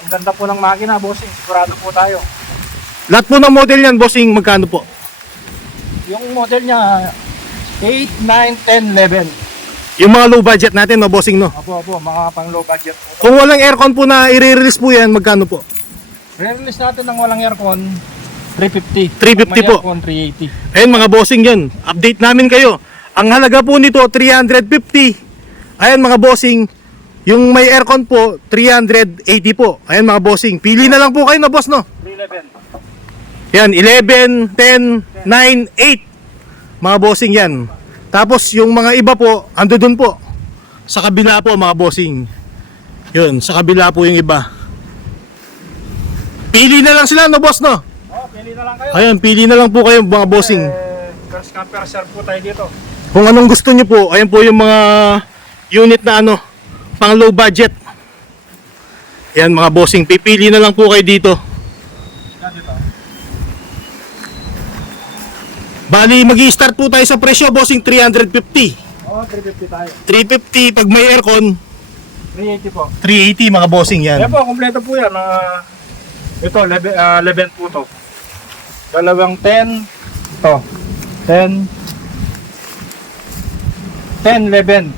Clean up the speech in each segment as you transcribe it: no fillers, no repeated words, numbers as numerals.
Ang ganda po ng makina, bossing. Sigurado po tayo. Lahat po ng model yan, bossing, magkano po? Yung model niya, 8, 9, 10, 11. Yung mga low budget natin, no, bossing, no? Opo, mga pang low budget po. Kung walang aircon po na i-release po yan, magkano po? Re-release natin ng walang aircon, 350. 350 May po. aircon, 380. Ayun mga bossing yan, update namin kayo. Ang halaga po nito, 350. Ayan mga bossing, yung may aircon po, 380 po. Ayan mga bossing, pili na lang po kayo na boss, no? 311. Yan, 11, 10, 9, 8. Mga bossing yan. Tapos yung mga iba po, ando dun po. Sa kabila po mga bossing. Yun, sa kabila po yung iba. Pili na lang sila, no boss, no? Oh, pili na lang kayo. Ayan, pili na lang po kayo mga bossing. First come, first serve po tayo dito. Kung anong gusto nyo po, ayan po yung mga unit na ano, pang low budget. Ayan mga bossing, pipili na lang po kayo dito. Yan dito. Bali, mag-i-start po tayo sa presyo, bossing, 350. Oh, 350 tayo. 350 pag may aircon, 380 po. 380 mga bossing yan. Yan po, kompleto po yan. Ito, 11 po to. Dalawang 10. Ito. 10. 10, 11.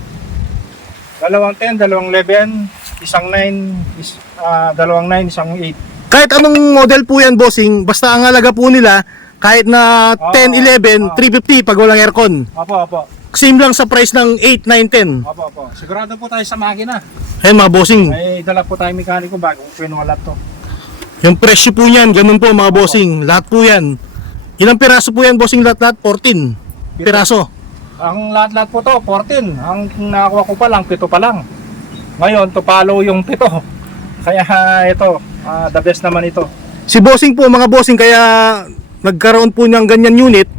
Dalawang 10, dalawang 11. Isang 9, dalawang 9, isang 8. Kahit anong model po yan, bossing, basta ang halaga po nila, kahit na 10, 11, 350 pag walang aircon. Opo. Same lang sa price ng 8, 9, 10. Opo. Sigurado po tayo sa makina. Ayun mga bossing, May dala po tayo mekaniko bago pinuwalat to. yung presyo po niyan, ganun po mga bossing, lahat po yan. Ilang piraso po yan, bossing, lahat? 14 piraso. Ang lahat-lahat po to, 14. Ang nakakuha ko pa lang, 7 pa lang. Ngayon, to follow yung 7. Kaya ito, the best naman ito. Si bossing po, mga bossing, kaya nagkaroon po ng ganyan unit.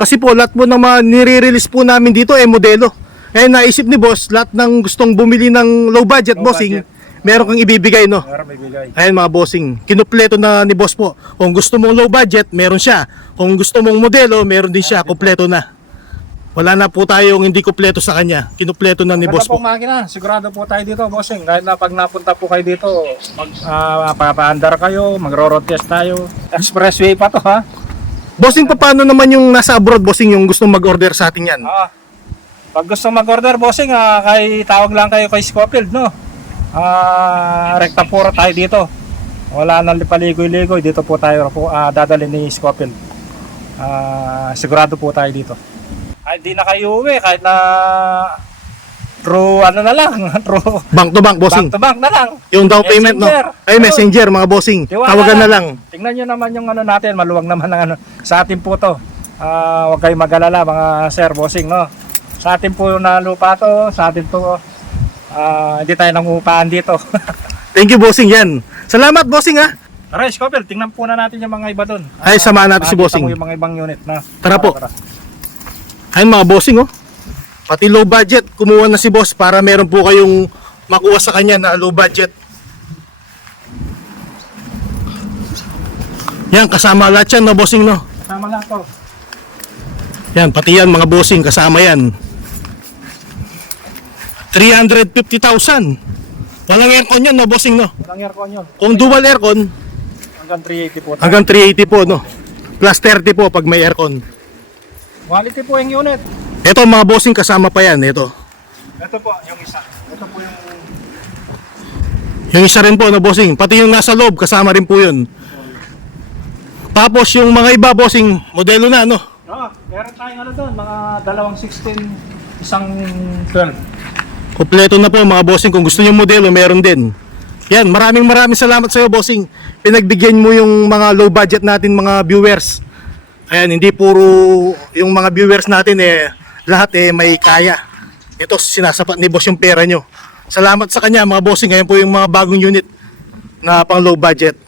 Kasi po, lahat po ng mga nire-release po namin dito, modelo. Kaya naisip ni boss, lahat ng gustong bumili ng low budget, bossing, meron kang ibibigay, no? Meron may bigay. Ayan mga bossing, kinupleto na ni boss po. Kung gusto mong low budget, meron siya. Kung gusto mong modelo, meron din siya, kupleto na. Wala na po tayong hindi kupleto sa kanya. Kinupleto na ni boss Ganda po. pong makina, sigurado po tayo dito, bossing. Kahit na pag napunta po kayo dito, papaandar kayo, magro-road test tayo. Expressway pa to, ha? Bossing, paano naman yung nasa abroad, bossing, yung gustong mag-order sa atin yan? Pag gusto mag-order, bossing, kay tawag lang kayo kay Scofield, no? Rekta puro tayo dito. Wala nang paligoy-ligoy, dito po tayo dadalhin ni Scofield. Sigurado po tayo dito. Ay, di na kayo uwi kahit na through ano na lang, through Bank to bank, bossing. bank to bank na lang. Yung down payment, no? Messenger. Ay, messenger, mga bossing. Tiwala Tawagan na lang. Tingnan nyo naman yung ano natin, maluwag naman ang ano. Sa atin po to. Huwag kayong mag-alala mga sir, bossing, no? Sa atin po na lupa to, sa atin to, hindi tayo nangupaan dito. Thank you, bossing, yan. Salamat, bossing, ha? Tara, Scofield, tingnan po na natin yung mga iba doon. Ay, samahan natin si Makikita bossing. mo yung mga ibang unit na. Tara po. Ayun mga bossing, oh. Pati low budget, kumuha na si boss para meron po kayong makuha sa kanya na low budget. Yan, kasama lahat yan, no, bossing, no? Tama lang to. Yan, pati yan, mga bossing, kasama yan. 350,000. Walang aircon yan, no, bossing, no? Walang aircon yun. Kung dual aircon, Hanggang 380 po. hanggang 380 po, no? Plus 30 po pag may aircon. Quality po yung unit. Ito, mga bossing, kasama pa yan, ito. Ito po, yung isa. Ito po yung... Yung isa rin po na bossing, pati yung nasa loob kasama rin po yun. Tapos yung mga iba bossing, modelo na no. Meron tayong ano doon, mga dalawang 16, isang 12. Kompleto na po mga bossing, kung gusto niyo modelo meron din. Yan, maraming salamat sa iyo bossing. Pinagbigyan mo yung mga low budget natin mga viewers. Ayan, hindi puro yung mga viewers natin lahat may kaya. Ito sinasapat ni boss yung pera nyo. Salamat sa kanya mga bossing. Ngayon po yung mga bagong unit na pang low budget.